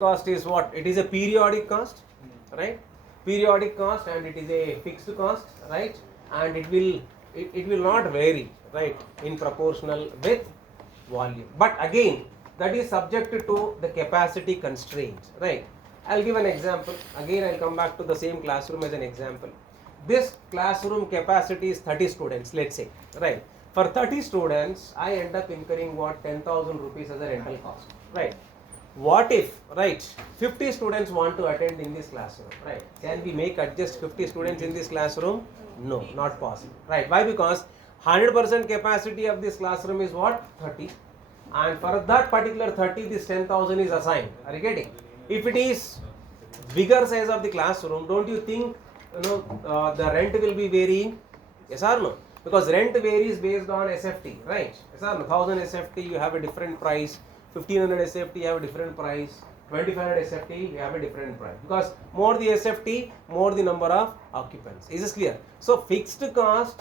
cost is what? It is a periodic cost, right? Periodic cost, and it is a fixed cost, right? And it will not vary, right, in proportional with volume. But again, that is subject to the capacity constraints, right? I'll give an example. Again, I'll come back to the same classroom as an example. This classroom capacity is 30 students, let's say, right? For 30 students, I end up incurring what? 10,000 rupees as a rental cost, right? What if, right, 50 students want to attend in this classroom, right? Can we make adjust 50 students in this classroom? No, not possible, right? Why? Because 100% capacity of this classroom is what? 30, and for that particular 30, this 10,000 is assigned. Are you getting? If it is bigger size of the classroom, don't you think, the rent will be varying? Yes or no? Because rent varies based on SFT, right? Yes or no? 1000 SFT, you have a different price. 1500 SFT, you have a different price. 2500 SFT, you have a different price. Because more the SFT, more the number of occupants. Is this clear? So fixed cost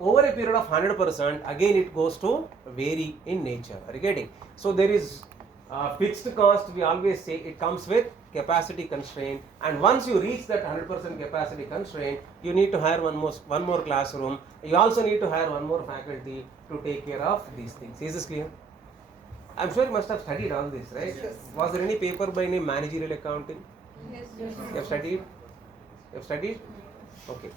over a period of 100%, again it goes to vary in nature. Are you getting? So there is fixed cost, we always say it comes with capacity constraint, and once you reach that 100% capacity constraint, you need to hire one more classroom. You also need to hire one more faculty to take care of these things. Is this clear? I'm sure you must have studied all this, right? Yes. Was there any paper by name managerial accounting? Yes. You have studied? You have studied? Okay.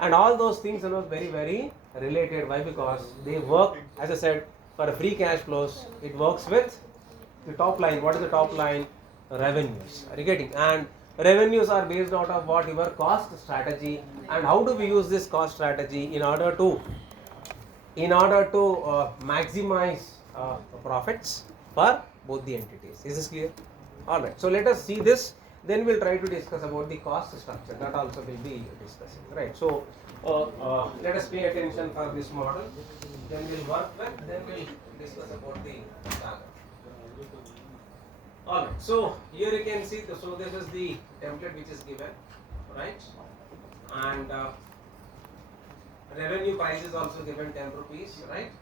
And all those things are not very, very related. Why? Because they work, as I said, for free cash flows. It works with the top line. What is the top line? Revenues. Are you getting? And revenues are based out of what? Your cost strategy. And how do we use this cost strategy in order to maximize profits for both the entities? Is this clear? All right. So let us see this. Then we'll try to discuss about the cost structure. That also will be discussing. Right. So let us pay attention for this model. Then we'll work with. Then we'll discuss about the target. All right. So here you can see. So this is the template which is given, right? And revenue price is also given 10 rupees, right?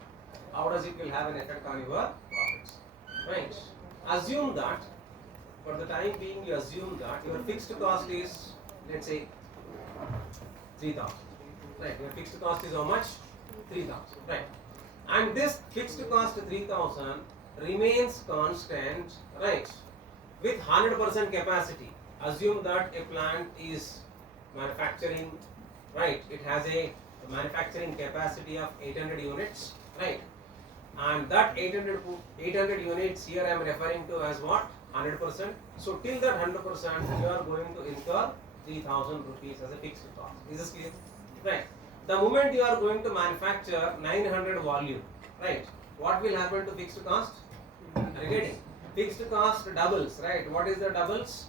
How does it will have an effect on your profits, right? Assume that, for the time being, you assume that your fixed cost is, let's say, 3,000, right? Your fixed cost is how much? 3,000, right? And this fixed cost 3,000 remains constant, right? With 100% capacity. Assume that a plant is manufacturing, right? It has a manufacturing capacity of 800 units, right? And that 800 units here I am referring to as what? 100%. So till that 100%, you are going to incur 3,000 rupees as a fixed cost. Is this clear? Right. The moment you are going to manufacture 900 volume, right? What will happen to fixed cost? Are you getting? Fixed cost doubles, right? What is the doubles?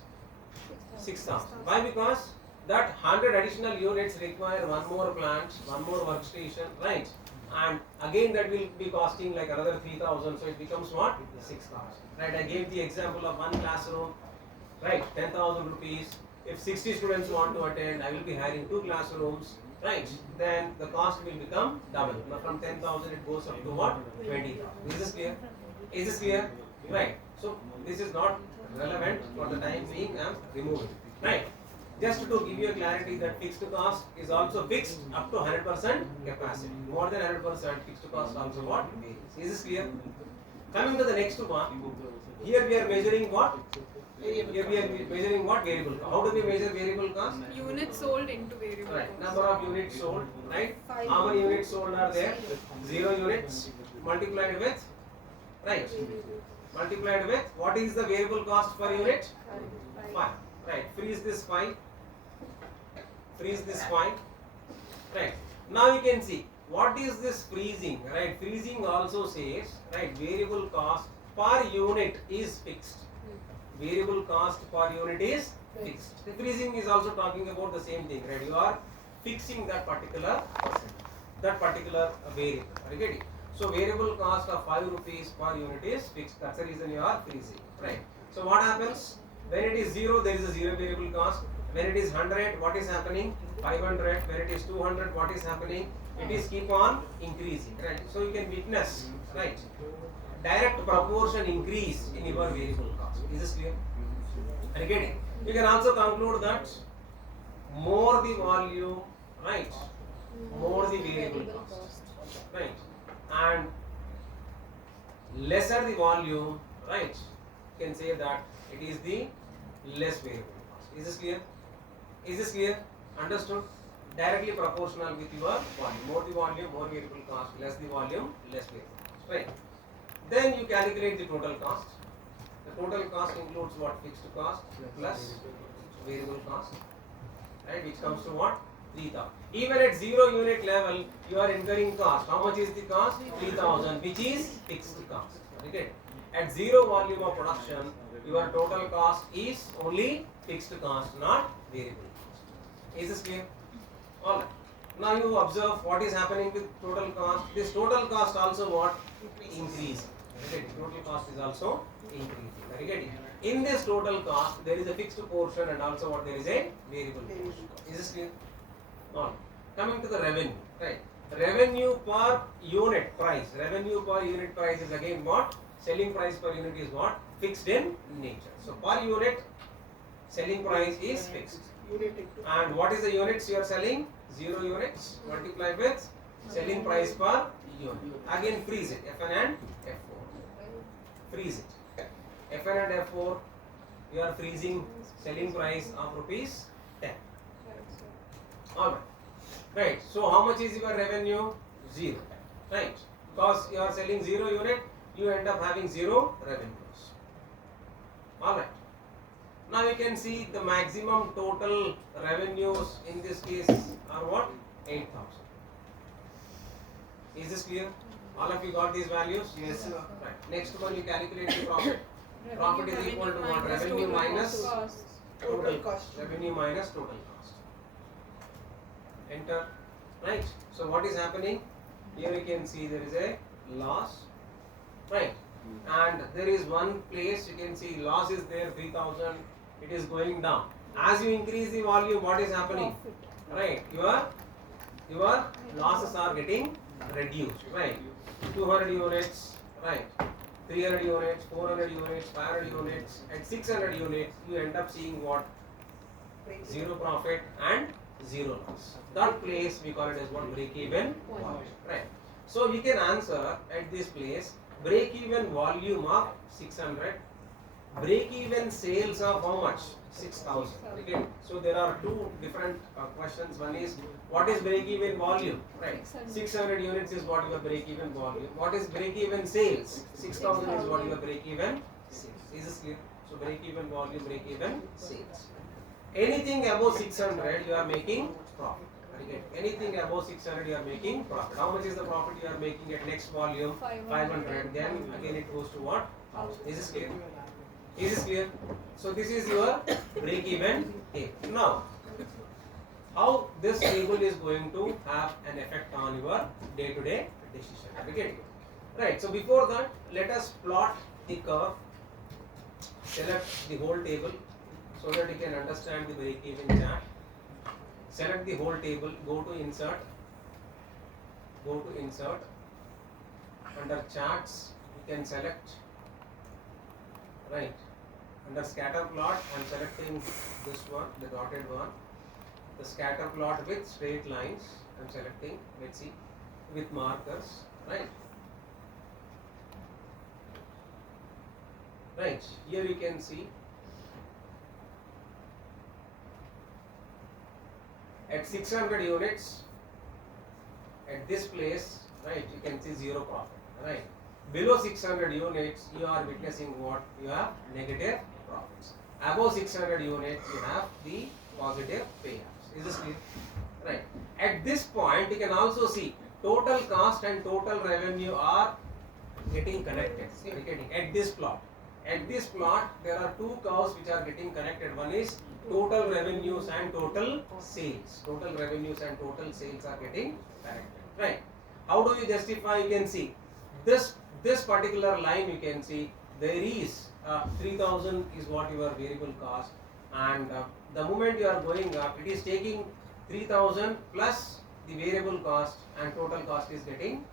6,000. Why? Because that 100 additional units require one more plant, one more workstation, right? And again that will be costing like another 3,000, so it becomes what? 6,000, right? I gave the example of one classroom, right? 10,000 rupees. If 60 students want to attend, I will be hiring 2 classrooms, right? Then the cost will become double. Now from 10,000 it goes up to what? 20,000. Is this clear? Is this clear? Right. So this is not relevant for the time being. I am removing it, right? Just to give you a clarity that fixed cost is also fixed up to 100% capacity. More than 100% fixed cost also what? Is this clear? Coming to the next one, here we are measuring what? Here we are measuring what? Variable cost. How do we measure variable cost? Units sold into variable Right. cost. Number of units sold, right? 5. How many units sold are there? 0 units multiplied with, right? Multiplied with, what is the variable cost per unit? 5. Right. Freeze this 5. Freeze this 5. Right. Now you can see what is this freezing, right? Freezing also says, right, variable cost per unit is fixed. Variable cost per unit is fixed. The freezing is also talking about the same thing, right? You are fixing that particular percent, that particular variable. Are you getting? So variable cost of 5 rupees per unit is fixed. That's the reason you are freezing, right? So what happens? When it is 0, there is a 0 variable cost. When it is 100, what is happening? 500. When it is 200, what is happening? It is keep on increasing, right? So you can witness, right, direct proportion increase in your variable cost. Is this clear? Are you getting? You can also conclude that more the volume, right, more the variable cost, right, and lesser the volume, right, you can say that it is the less variable cost. Is this clear? Is this clear? Understood? Directly proportional with your volume. More the volume, more variable cost. Less the volume, less variable cost. Right. Then you calculate the total cost. The total cost includes what? Fixed cost plus variable cost. Right, which comes to what? 3000. Even at 0 unit level, you are incurring cost. How much is the cost? 3000, which is fixed cost. Okay. At 0 volume of production, your total cost is only fixed cost, not variable cost. Is this clear? Alright. Now you observe what is happening with total cost. This total cost also what? Increase. Okay. Total cost is also increasing. Are you getting? In this total cost, there is a fixed portion and also what there is a variable portion. Is this clear? Alright. Coming to the revenue, right? Revenue per unit price. Revenue per unit price is again what? Selling price per unit is what? Fixed in nature. So per unit, selling price is fixed. And what is the units you are selling? 0 units multiplied with selling price per unit. Again freeze it. Fn and F4. Freeze it. Fn and F4, you are freezing selling price of rupees 10. Alright. Right. So how much is your revenue? 0. Right. Because you are selling 0 unit, you end up having 0 revenues. Alright. Now you can see the maximum total revenues in this case are what? 8,000. Is this clear? All of you got these values? Yes, sir. Right. Next one you calculate the profit. Profit is equal to what? Revenue minus total cost. Revenue minus total cost. Enter. Right. So what is happening? Here you can see there is a loss. Right. And there is one place you can see loss is there 3000. It is going down. As you increase the volume, what is happening? Right. Your losses are getting reduced. Right. 200 units. Right. 300 units, 400 units, 500 units. At 600 units, you end up seeing what? 0 profit and 0 loss. That place we call it as what? Break-even volume. Right. So we can answer at this place break-even volume of 600. Break-even sales of how much? 6,000. Okay. So there are two different questions. One is what is break-even volume? Right. 600 units is what your break-even volume. What is break-even sales? 6,000 is what your break-even sales. Is this clear? So break-even volume, break-even sales. Anything above 600, you are making profit. Okay. Anything above 600, you are making profit. How much is the profit you are making at next volume? 500. Then again it goes to what? 1,000. Is this clear? Is this clear? So this is your break-even table. Now, how this table is going to have an effect on your day-to-day decision. Okay. Right. So before that, let us plot the curve. Select the whole table so that you can understand the break-even chart. Select the whole table. Go to insert. Go to insert. Under charts, you can select. Right. Under scatter plot, I am selecting this one, the dotted one. The scatter plot with straight lines, I am selecting, let's see, with markers, right? Right, here you can see at 600 units, at this place, right, you can see 0 profit, right? Below 600 units, you are witnessing what? You have negative profits. Above 600 units, you have the positive payouts. Is this clear? Right. At this point, you can also see total cost and total revenue are getting connected. At this plot. At this plot, there are two curves which are getting connected. One is total revenues and total sales. Total revenues and total sales are getting connected. Right. How do you justify? You can see this particular line, you can see there is 3000 is what your variable cost, and the moment you are going up, it is taking 3000 plus the variable cost, and total cost is getting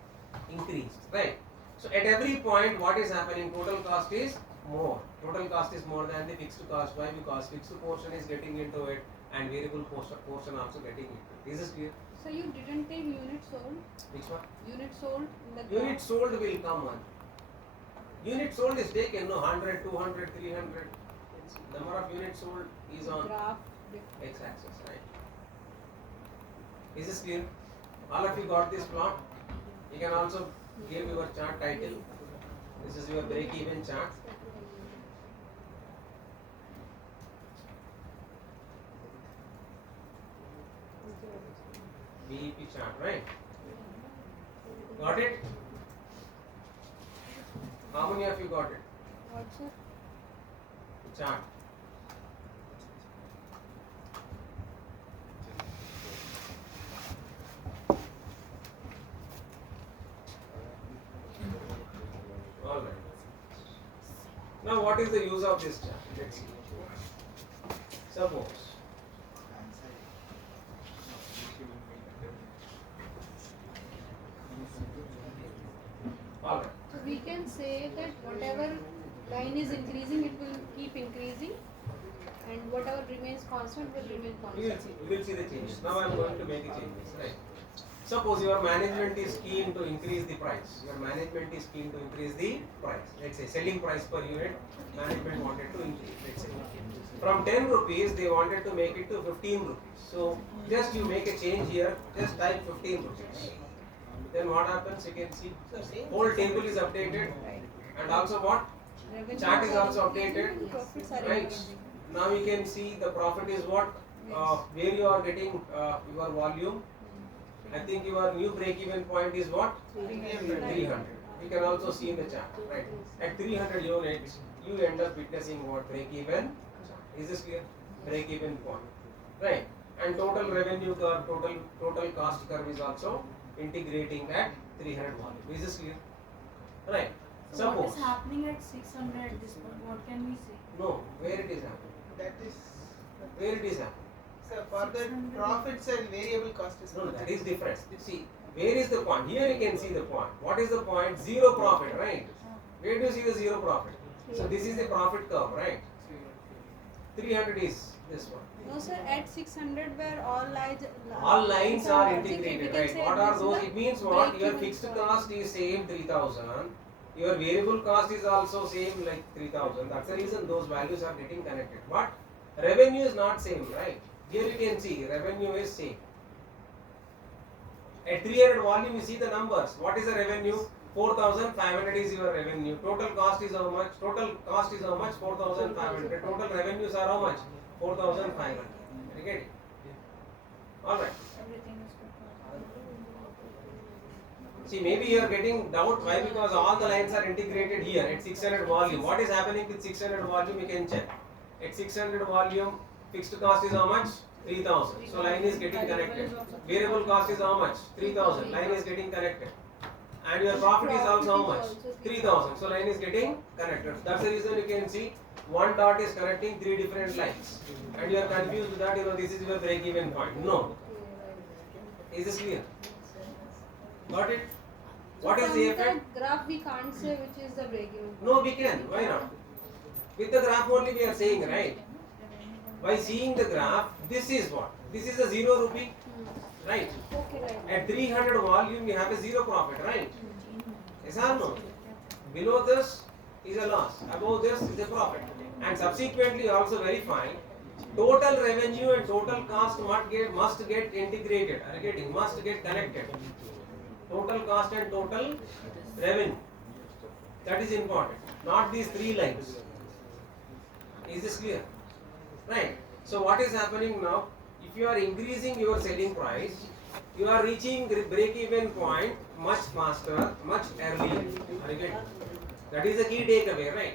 increased, right? So at every point, what is happening? Total cost is more. Total cost is more than the fixed cost. Why? Because fixed portion is getting into it and variable portion also getting into it. Is this clear? So you didn't take unit sold? Which one? Unit sold in the Unit sold will come on. Unit sold is taken, no, 100, 200, 300. Number of units sold is on graph. x-axis, right? Is this clear? All of you got this plot? You can also give your chart title. This is your break-even chart. BEP chart, right? Got it? How many of you got it? What's it? Chart. All right. Now, what is the use of this chart? Let's see. Suppose all right. So we can say that whatever line is increasing, it will keep increasing, and whatever remains constant will remain constant. You will see the changes. Now I am going to make a changes, right? Suppose your management is keen to increase the price. Your management is keen to increase the price. Let's say selling price per unit, management wanted to increase. Let's say from 10 rupees, they wanted to make it to 15 rupees. So just you make a change here, just type 15 rupees. Then what happens? You can see whole table is updated, and also what? Revenues Chart is are also increasing, updated, profits are right? increasing. Now you can see the profit is what? Where you are getting your volume. I think your new break-even point is what? 300. You can also see in the chart, right? At 300 units, you end up witnessing what? Break-even. Is this clear? Break-even point, right? And total revenue curve, total cost curve is also integrating at 300 volume. Is this clear? Right. So what Suppose. is happening at 600 at this point? What can we say? No, where it is happening? That is, Where it is happening? so for the profits and variable cost is. No, that is different. See, where is the point? Here you can see the point. What is the point? Zero profit, right? Where do you see the zero profit? So this is the profit curve, right? 300 is this one. No sir, at 600 where All lines are I think integrated, we can right? say What this are is those? the It means what? Your break-even fixed point. cost is same 3000. Your variable cost is also same like 3000. That's the reason those values are getting connected. But revenue is not same, right? Here you can see revenue is same. At 300 volume, you see the numbers. What is the revenue? 4,500 is your revenue. Total cost is how much? Total cost is how much? 4,500. Total revenues are how much? 4,500. You get it? Alright. Everything is See, maybe you are getting doubt. Why? Because all the lines are integrated here at 600 volume. What is happening with 600 volume? You can check. At 600 volume, fixed cost is how much? 3,000. So line is getting connected. Variable cost is how much? 3,000. Line is getting connected. And your profit is also how much? 3,000. So line is getting connected. That's the reason you can see one dot is connecting three different lines. And you are confused with that. You know this is your break-even point. No. Is this clear? Got it? What is the effect? That graph we can't say which is the break-even. No, we can. Why not? With the graph only we are saying, right? By seeing the graph, this is what? This is a 0 rupee, right? Okay, right. At 300 volume, you have a 0 profit, right? Yes or no? Below this is a loss. Above this is a profit. And subsequently also verify total revenue and total cost must get integrated. Are you getting? Must get connected. Total cost and total revenue. That is important. Not these three lines. Is this clear? Right. So what is happening now? If you are increasing your selling price, you are reaching the break-even point much faster, much earlier. Are you getting? That is the key takeaway, right?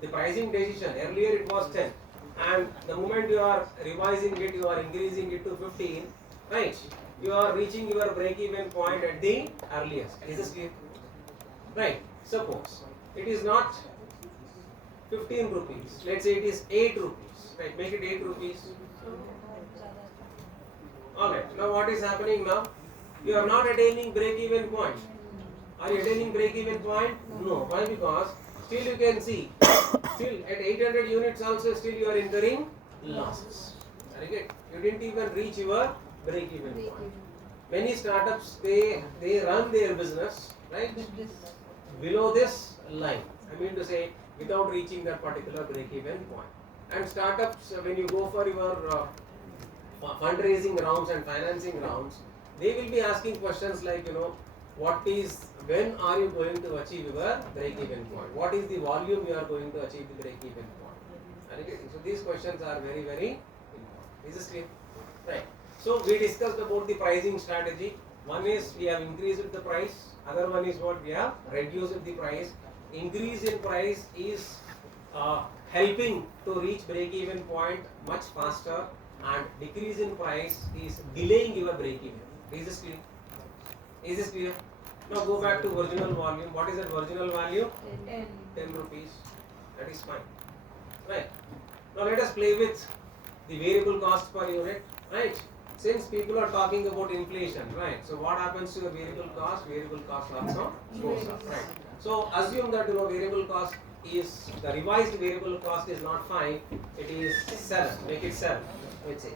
The pricing decision, earlier it was 10. And the moment you are revising it, you are increasing it to 15, right? You are reaching your break-even point at the earliest. Is this clear? Right. Suppose it is not 15 rupees. Let's say it is 8 rupees. Right. Make it 8 rupees. Alright. Now what is happening now? You are not attaining break-even point. Are you attaining break-even point? No. Why? Because still you can see, still at 800 units also still you are incurring losses. Correct? You didn't even reach your break-even point. Many startups they run their business right below this line. I mean to say without reaching that particular break-even point. And startups when you go for your fundraising rounds and financing rounds, they will be asking questions like when are you going to achieve your break-even point? What is the volume you are going to achieve the break-even point? Okay? So these questions are very important. Is this clear? Right. So we discussed about the pricing strategy. One is we have increased the price. Other one is what we have reduced the price. Increase in price is helping to reach break-even point much faster, and decrease in price is delaying your break-even. Is this clear? Is this clear? Now go back to original volume. What is that original value? 10 rupees. That is fine. Right. Now let us play with the variable cost per unit. Right. Since people are talking about inflation, right? So what happens to the variable cost? Variable cost also goes up, right? So assume that variable cost is the revised variable cost is not 5, it is 7. Make it 7. Let's say.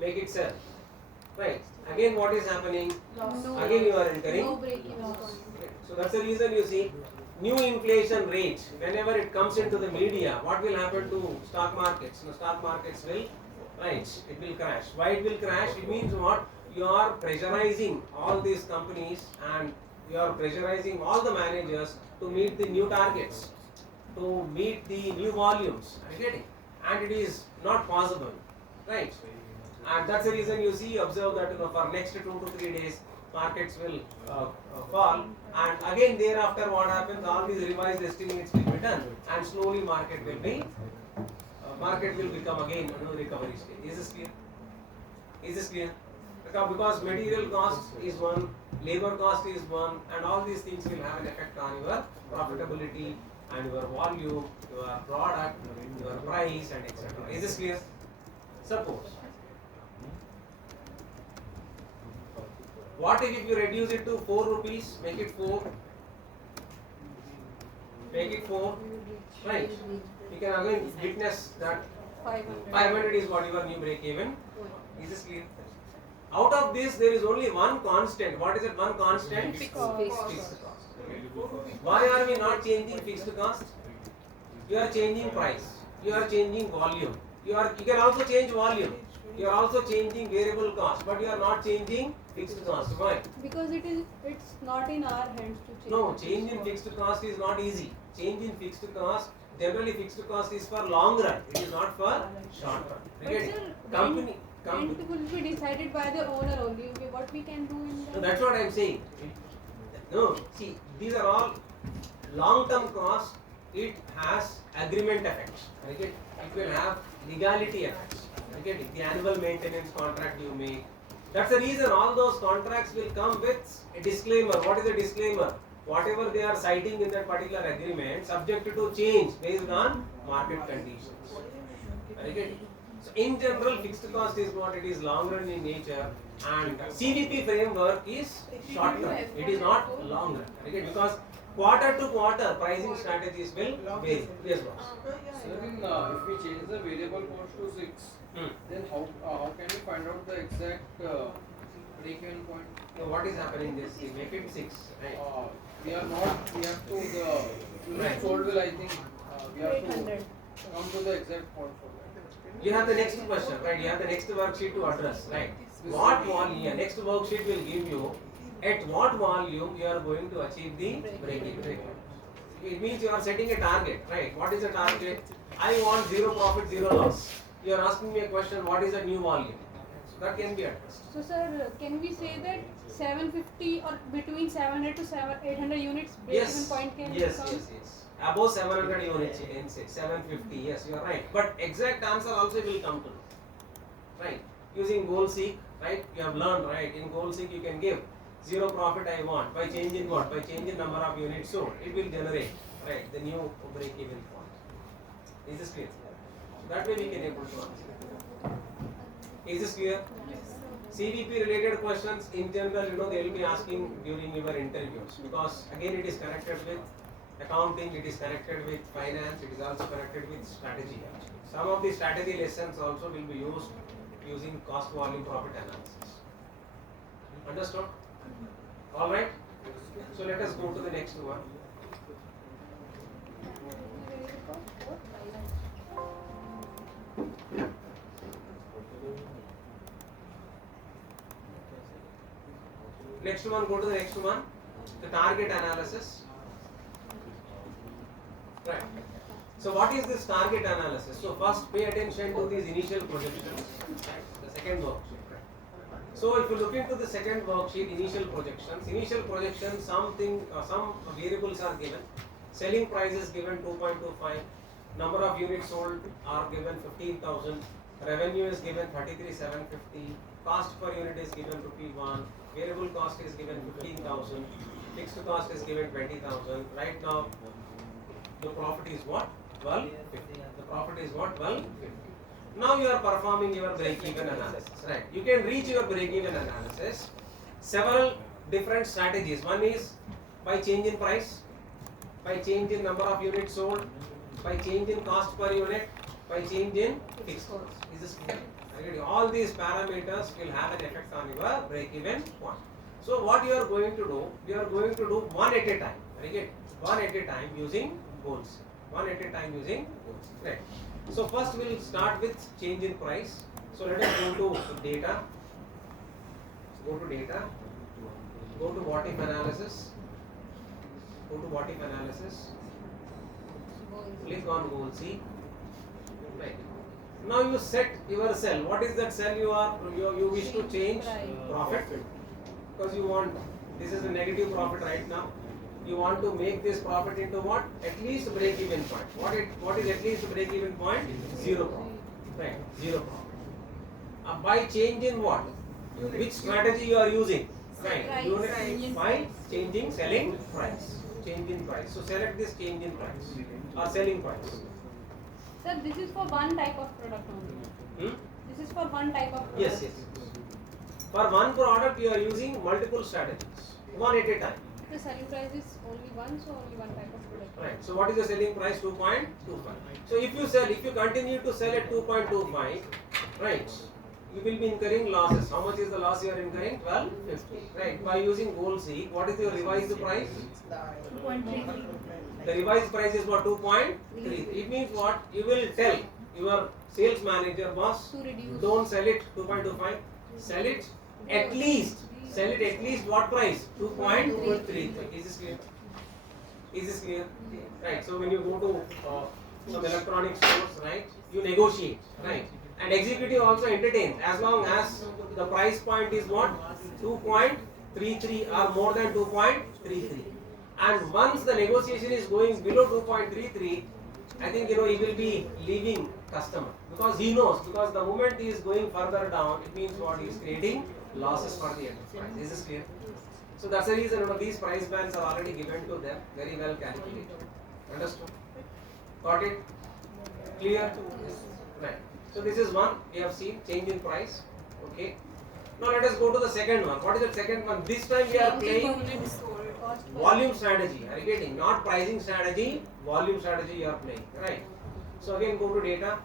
Make it 7. Right. Again, what is happening? Again, you are entering. No break-even point. So that's the reason you see new inflation rate. Whenever it comes into the media, what will happen to stock markets? The stock markets will it will crash. Why it will crash? It means what? You are pressurizing all these companies and you are pressurizing all the managers to meet the new targets, to meet the new volumes. Are you getting? And it is not possible, right? And that's the reason you see, observe that for next 2 to 3 days, markets will fall, and again thereafter what happens? All these revised estimates will be done, and slowly market will become again recovery stage. Is this clear? Is this clear? Because material cost is one, labor cost is one, and all these things will have an effect on your profitability and your volume, your product, your price, and etc. Is this clear? Suppose, what if you reduce it to 4 rupees, make it 4, make it 4, right? You can again witness that 500 is what your new break even. Is this clear? Out of this, there is only one constant. What is it? One constant? Fixed cost. Fixed cost. Why are we not changing fixed cost? You are changing price. You are changing volume. You can also change volume. You are also changing variable cost, but you are not changing fixed cost. Why? Because it's not in our hands to change. No, change in fixed cost is not easy. Change in fixed cost, generally fixed cost is for long run. It is not for short run. But You get it? sir, rent will be decided by the owner only. Okay, what we can do in So that? that's what I am saying. No, see, these are all long-term costs. It has agreement effects. Okay? It will have legality effects. Okay? The annual maintenance contract you make. That's the reason all those contracts will come with a disclaimer. What is a disclaimer? Whatever they are citing in that particular agreement, subject to change based on market conditions. Okay? So in general, fixed cost is what it is, long run in nature, and CVP framework is short term. It is not long run. Okay? Because quarter to quarter pricing strategies will vary. Yes, boss. Sir, if we change the variable cost to 6, then how can we find out the exact break-even point? So what is happening? This we make it 6, right? We have to the Right. sold will, I think we have to 800. come to the exact point for that. You have the next question, right? You have the next worksheet to address, right? What volume? Yeah, next worksheet will give you at what volume you are going to achieve the break-even. It means you are setting a target, right? What is the target? I want 0 profit, 0 loss. You are asking me a question, what is the new volume? So that can be addressed. So sir, can we say that 750 or between 700 to 800 units break-even Yes, point can yes, come? yes. Above 700 units, you can say 750. Yes, you are right. But exact answer also will come to know, right? Using goal seek, right? You have learned, right? In goal seek, you can give 0 profit I want by changing what? By changing number of units sold. It will generate, right? The new break-even point. Is this clear? So that way we can able to answer. Is this clear? CVP related questions in general, they will be asking during your interviews, because again it is connected with accounting, it is connected with finance, it is also connected with strategy. Some of the strategy lessons also will be used using cost volume profit analysis. Understood? All right. So let us go to the next one. Next one, go to the next one. The target analysis. Right. So what is this target analysis? So first pay attention to these initial projections. Right. The second worksheet. Right. So if you look into the second worksheet, initial projections, some variables are given. Selling price is given 2.25. Number of units sold are given 15,000. Revenue is given 33,750. Cost per unit is given ₹1. Variable cost is given 15,000. Fixed cost is given 20,000. Right now, the profit is what? 1250. The profit is what? 1250. Now you are performing your break-even analysis. Right? You can reach your break-even analysis. Several different strategies. One is by change in price, by change in number of units sold, by change in cost per unit, by change in fixed cost. Is this clear? All these parameters will have an effect on your break-even point. So what you are going to do? You are going to do one at a time. Right? One at a time using goals. One at a time using goals. Right. So first we will start with change in price. So let us go to data. Go to data. Go to what if analysis. Go to what if analysis. Click on goal C. Right. Now you set your cell. What is that cell you wish to change? Profit. Because you want, this is the negative profit right now. You want to make this profit into what? At least break even point. What is at least break even point? Zero profit. Right. Zero profit. By change in what? Which strategy you are using? Right. Unit by changing selling price. Change in price. So select this change in price or selling price. Sir, this is for one type of product only. This is for one type of product. Yes. For one product you are using multiple strategies. One at a time. The selling price is only one, so only one type of product. Right. So what is the selling price? 2.25. So if you continue to sell at 2.25, right, you will be incurring losses. How much is the loss you are incurring? 1250. Right. By using goal C, what is your revised price? 2.33. The revised price is what? 2.33. It means what? You will tell your sales manager, boss, To reduce. don't sell it 2.25. Sell it at least. Sell it at least what price? 2.33. Is this clear? Is this clear? Right. So when you go to some electronic stores, right, you negotiate, right, and executive also entertains as long as the price point is what? 2.33 or more than 2.33. And once the negotiation is going below 2.33, I think he will be leaving customer because he knows, because the moment he is going further down, it means what? He is creating losses for the enterprise. Is this clear? So that's the reason these price bands are already given to them, very well calculated. Understood? Got it? Clear? Right. So this is one we have seen, change in price. Okay. Now let us go to the second one. What is the second one? This time we are playing volume strategy. Are you getting? Not pricing strategy, volume strategy you are playing. Right. So again go to data.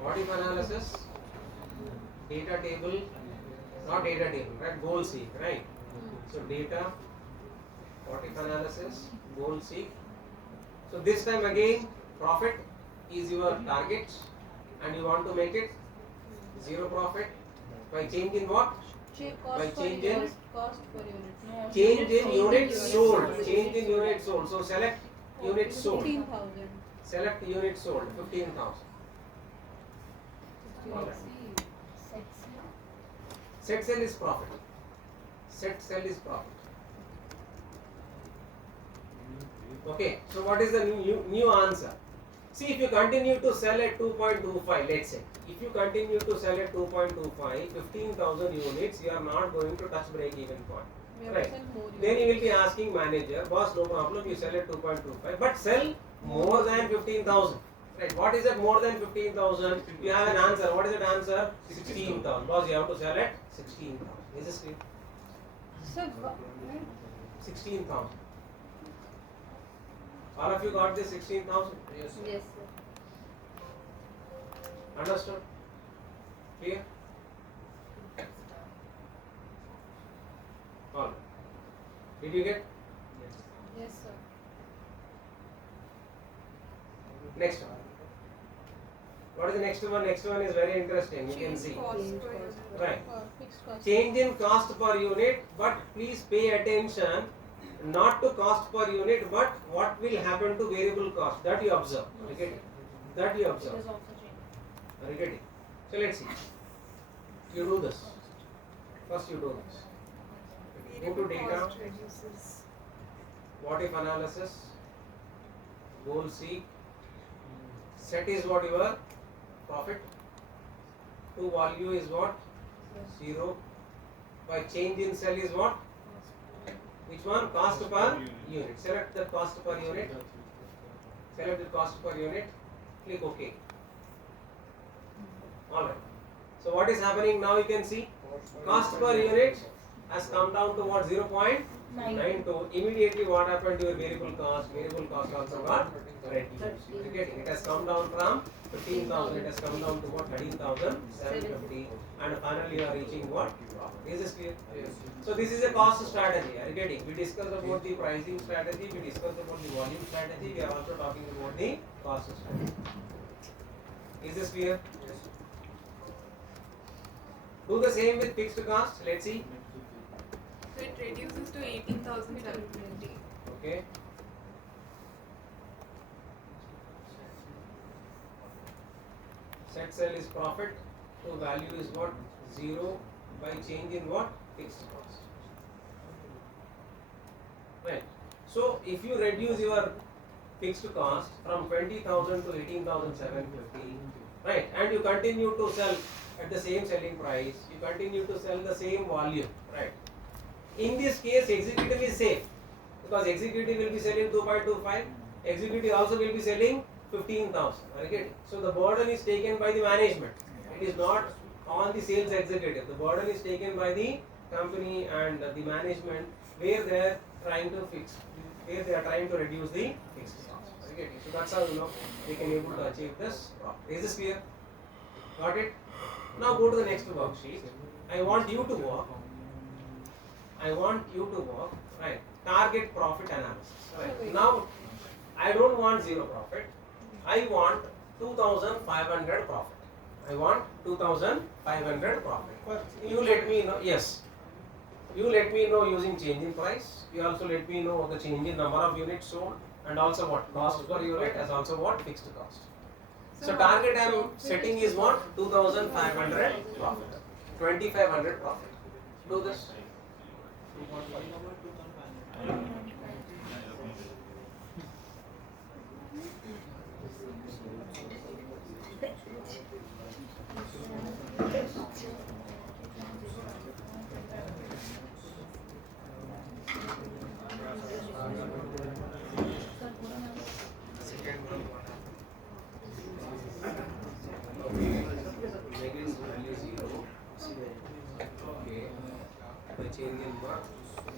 What if analysis? Data table. Not data table, right? Goal C, right? So data, what if analysis, goal C. So this time again, profit is your target and you want to make it zero profit by change in what? By change in cost per unit. No, change in units sold. Change in units sold. So select units sold. 15,000. Select units sold. 15,000. Set sell is profit. Set sell is profit. Okay. So what is the new answer? See, if you continue to sell at 2.25, let's say, if you continue to sell at 2.25, 15,000 units, you are not going to touch break even point. We have Right. to sell more Then you units. will be asking manager, boss, no problem, you sell at 2.25, but sell more than 15,000. Right. What is that more than 15,000? You have an answer. What is that answer? 16,000. Boss, you have to sell at 16,000. Is this clear? Sir, 16,000. All of you got this 16,000? Yes, sir. Yes, sir. Understood? Clear? All right. Did you get? Yes, sir. Next one. What is the next one? Next one is very interesting. You can Change see. cost Change per cost. unit. Right. Fixed cost. Change in cost per unit, but please pay attention not to cost per unit, but what will happen to variable cost. That you observe. Get it? That you It observe. is also changed. Get it? So let's see. You do this. First you do this. Go to Variable data. cost reduces. What if analysis? Goal seek. Set is what your profit. To value is what? 0. By change in cell is what? Which one? Cost per unit. Select the cost per unit. Select the cost per unit. Click OK. Alright. So what is happening now? You can see cost per unit has come down to what? 0.92. Immediately what happened to your variable cost? Variable cost also got reduced. You get it? It has come down from 15,000. It has come down to what? 13,750. And finally you are reaching what? Is this clear? Yes. So this is a cost strategy. Are you getting? We discussed about the pricing strategy. We discussed about the volume strategy. We are also talking about the cost strategy. Is this clear? Do the same with fixed cost. Let's see. So it reduces to 18,750. Okay. Set cell is profit. So value is what? 0 by change in what? Fixed cost. Right. So if you reduce your fixed cost from 20,000 to 18,750, right, and you continue to sell at the same selling price, you continue to sell the same volume, right. In this case, executive is safe because executive will be selling 2.25, executive also will be selling 15,000. Okay. So the burden is taken by the management. It is not on the sales executive. The burden is taken by the company and the management, where they are trying to reduce the fixed cost. Okay. So that's how we can able to achieve this profit. Is this clear? Got it? Now go to the next worksheet. I want you to work. Right. Target profit analysis. Right. Now I don't want 0 profit. I want 2,500 profit. I want 2,500 profit. You let me know. Yes. You let me know using change in price. You also let me know the change in number of units sold, and also what cost per unit, as also what fixed cost. So target I am setting is what? 2,500 profit. 2,500 profit. Do this. Negative value 0. Okay. The change in what?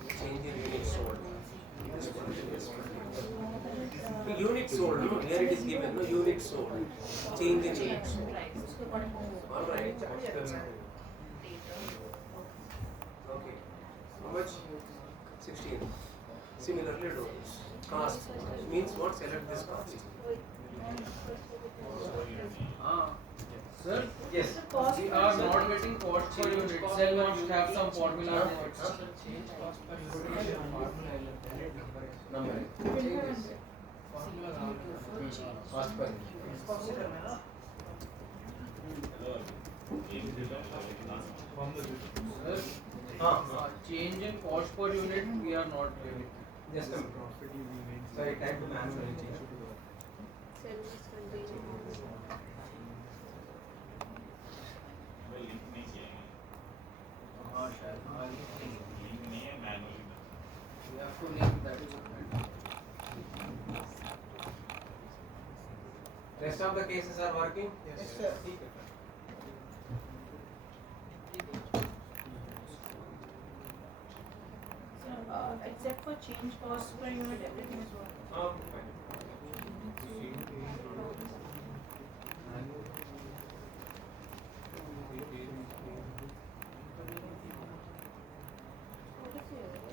Change in units sold. The units sold, no? Here it is given, no? Units sold. Change in units sold. Alright. Okay. How much? 16. Similarly, do this. Cost means what? Select this cost. Sir, Yes. we are not getting cost per unit. Cell must have some formula in it. Number. Cost per Sir, change in cost per unit we are not getting. Just a minute. Sorry, time to manually change. Cell is containing. We have to link that. Rest of the cases are working? Yes, sir. Except for change cost per unit, everything is working. Okay, fine.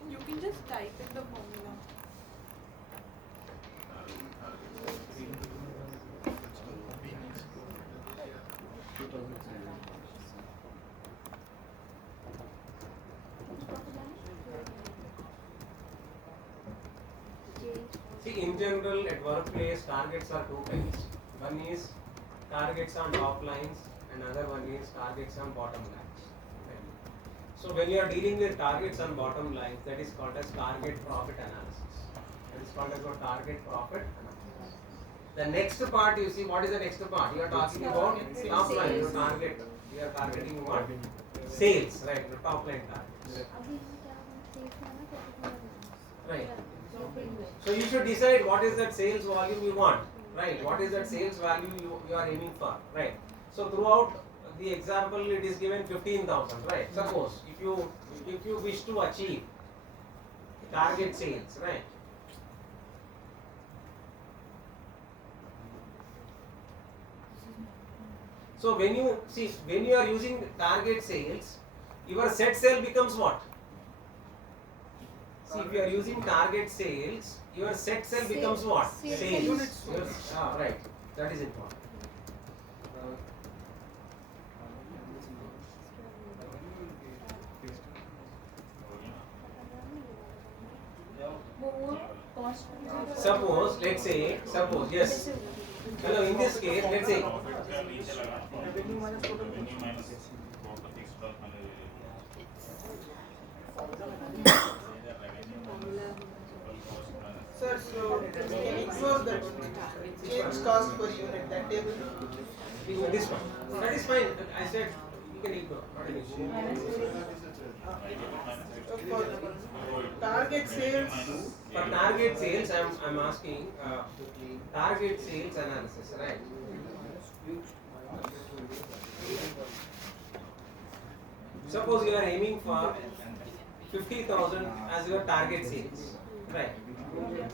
You can just type in the formula. See, in general, at workplace, targets are two types. One is targets on top lines, and another one is targets on bottom lines. Okay. So, when you are dealing with targets on bottom lines, that is called as target profit analysis. That is called as what target profit analysis. The next part, you see, what is the next part? You are talking about top line. You target. You are targeting what? Sales, right? The top line targets. Right. So you should decide what is that sales volume you want, right? What is that sales value you are aiming for, right? So throughout the example, it is given 15,000, right? Suppose if you wish to achieve target sales, right? So when you are using target sales, your set sale becomes what? See, if you are using target sales, your set sale becomes what? Sales. Units. Right. That is important. Suppose, yes. Hello, in this case, let's say. Sir, so can you ignore that change cost per unit, that table? This one. That is fine. I said you can ignore. Not an issue. For target sales, For target sales, I'm asking target sales analysis, right? Suppose you are aiming for 50,000 as your target sales, right?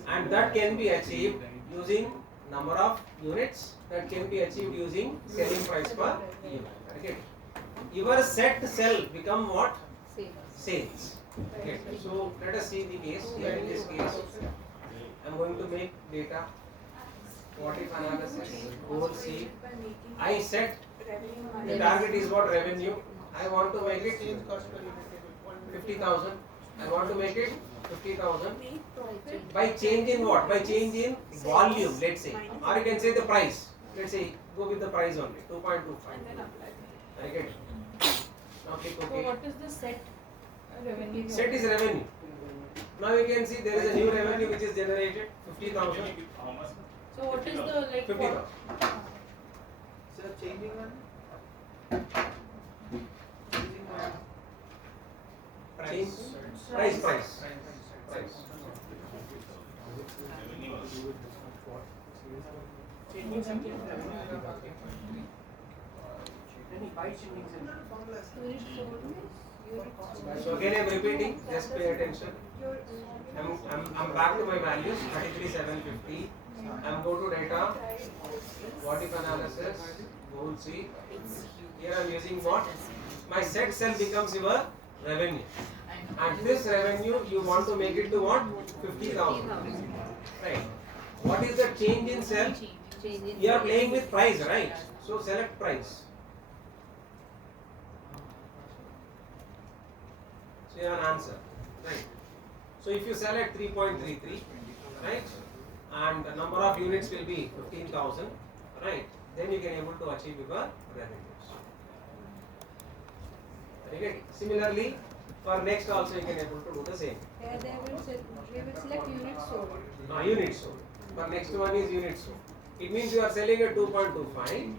And that can be achieved using number of units. That can be achieved using selling price per unit. Okay. Your set sell become what? Sales. Okay. So let us see the case. Here in this case, I am going to make data. What if analysis? Goal C. I set the target is what? Revenue. I want to make it change cost per unit table. 50,000. I want to make it 50,000 Make profit. by change in what? By change in volume, let's say, or you can say the price. Let's say go with the price only, 2.25. And then apply. I get it. Now click So OK. what is the set revenue? Set is revenue. Now you can see there is a new revenue which is generated 50,000. So what is the like 50,000. Sir, changing one? Change price. Changing something. So again I am repeating, just pay attention. I'm back to my values, 33,750. I'm go to data, what if analysis, goal C. Here I'm using what? My set cell becomes your revenue. And this revenue you want to make it to what? 50,000. Right. What is the change in cell? You are playing with price, right? So select price. So you have an answer, right? So if you select 3.33, right, and the number of units will be 15,000, right, then you can able to achieve your revenues. Okay. Similarly, for next also you can able to do the same. They will select units sold. Units sold. For next one is units sold. It means you are selling at 2.25,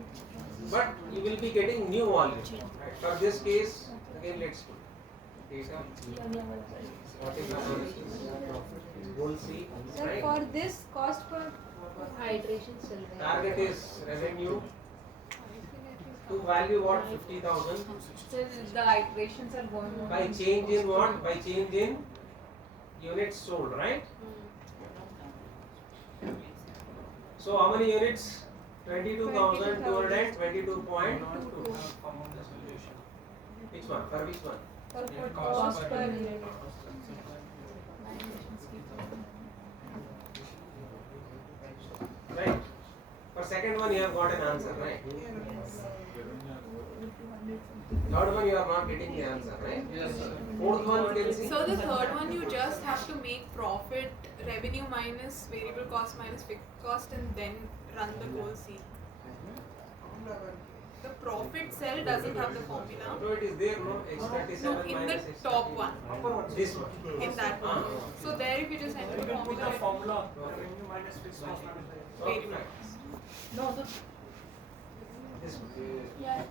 but you will be getting new volume. Right. For this case, again let's do data. What is the goal C? Sir, Right. for this cost per hydration cell. Target is revenue to value what? 50,000 So the iterations are going on. by change in what? By change in units sold, right? So how many units? 22,222.22. Which one? For which one? For Cost per unit. Right. For second one you have got an answer, right? Third one you are not getting the answer, right? Yes, sir. Fourth one you can see. So the third one you just have to make profit revenue minus variable cost minus fixed cost and then run the whole C. The profit cell doesn't have the formula. So it is there, no? X37 No, in the minus X37. top one. This one. In that one. So there if you just enter the formula, revenue minus fixed cost minus the Okay. variable cost. No, the This one. yeah.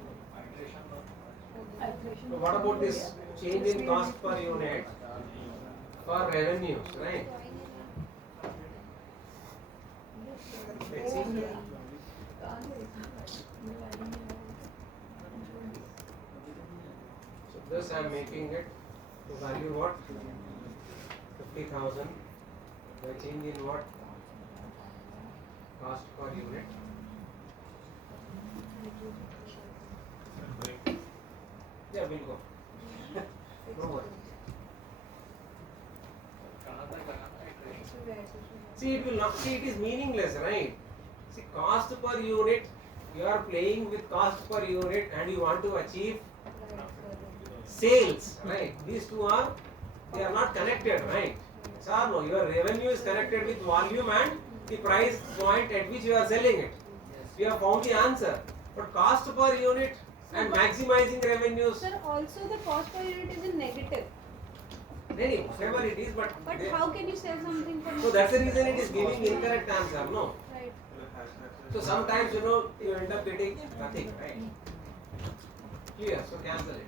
So what about this change in cost per unit for revenues, right? Let's see. So this I am making it to value what? 50,000. The change in what? Cost per unit. Yeah, we'll go. No worry. See, it will not. See, it is meaningless, right? See, cost per unit. You are playing with cost per unit, and you want to achieve sales, right? These two are, they are not connected, right? So no, your revenue is connected with volume and the price point at which you are selling it. We have found the answer. But cost per unit and maximizing revenues, Sir, also the cost per unit is in negative. anyway, whatever it is, but But they- how can you sell something for so that's the reason it is giving incorrect answer, no? Right. So sometimes you end up getting nothing, right? Clear, so cancel it.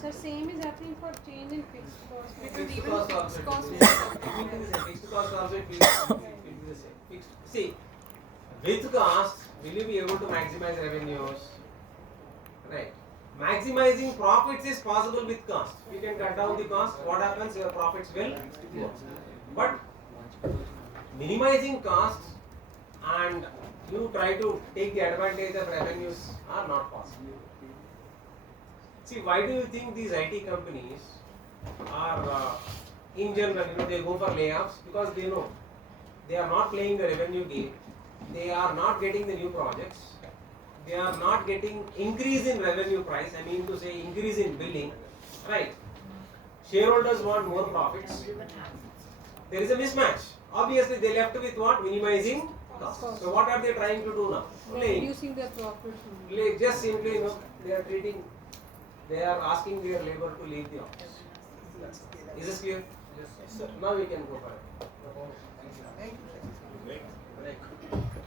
Sir, same is happening for change in fixed cost. Because Fixed even cost fixed also cost it is will be the same. Fixed cost also it will be the same. Fixed. See, with cost, will you be able to maximize revenues? Right. Maximizing profits is possible with cost. You can cut down the cost. What happens? Your profits will go. But minimizing costs and you try to take the advantage of revenues are not possible. See, why do you think these IT companies are, in general, they go for layoffs? Because they know they are not playing the revenue game. They are not getting the new projects. They are not getting increase in revenue price. I mean to say increase in billing, right? Shareholders want more profits. There is a mismatch. Obviously, they left with what? Minimizing costs. So what are they trying to do now? Playing. Reducing their profits. Just simply, they are treating, they are asking their labor to leave the office. Is this clear? Yes, sir. Now we can go for it. Thank you, sir.